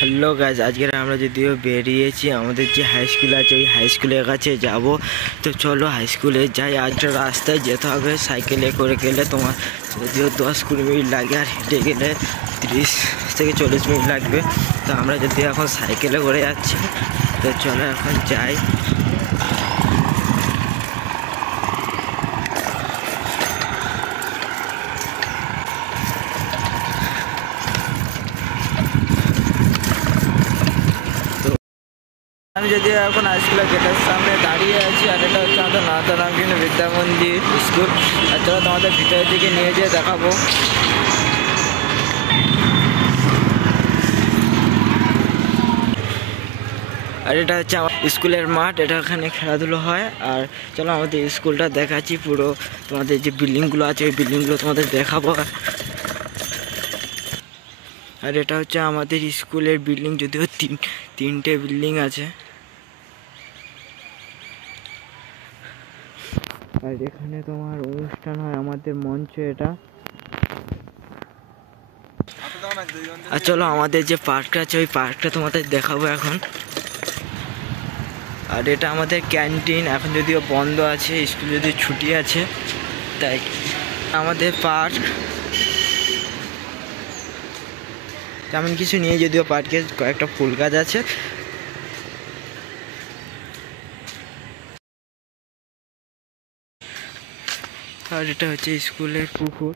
Hello guys, আজকের আমরা যদিও বেরিয়েছি আমাদের যে হাই স্কুল আছে ওই হাই স্কুলের কাছে যাব। তো চলো হাই স্কুলে যাই। আজকে রাস্তায় যেতে হবে, সাইকেলে করে গেলে তোমার যদিও 10-20 মিনিট লাগে, আর হেঁটে গেলে 30 থেকে 40 মিনিট লাগবে। তো আমরা যদি এখন সাইকেলে করে যাচ্ছি, তো চলো এখন যাই। আমি যদি এখন হাই স্কুলের গেটের সামনে দাঁড়িয়ে আছি, আর এটা হচ্ছে আমাদের নাথরামকৃষ্ণ বিদ্যা মন্দির স্কুল। আর চলো তোমাদের ভিতরের দিকে নিয়ে যেয়ে দেখাবো। আর এটা হচ্ছে আমার স্কুলের মাঠ, এটা এখানে খেলাধুলো হয়। আর চলো আমাদের স্কুলটা দেখাচ্ছি, পুরো তোমাদের যে বিল্ডিংগুলো আছে ওই বিল্ডিংগুলো তোমাদের দেখাবো। আর এটা হচ্ছে আমাদের স্কুলের বিল্ডিং, যদিও তিনটে বিল্ডিং আছে। আর এখানে তোমার অনুষ্ঠান হয়, আমাদের মঞ্চ এটা। আর চলো আমাদের যে পার্কটা আছে ওই পার্কটা তোমাদের দেখাবো এখন। আর এটা আমাদের ক্যান্টিন, এখন যদিও বন্ধ আছে, স্কুল যদি ছুটি আছে তাই। আমাদের পার্ক তেমন কিছু নিয়ে, যদিও পার্কে কয়েকটা ফুল গাছ আছে। আর এটা হচ্ছে স্কুলের পুকুর।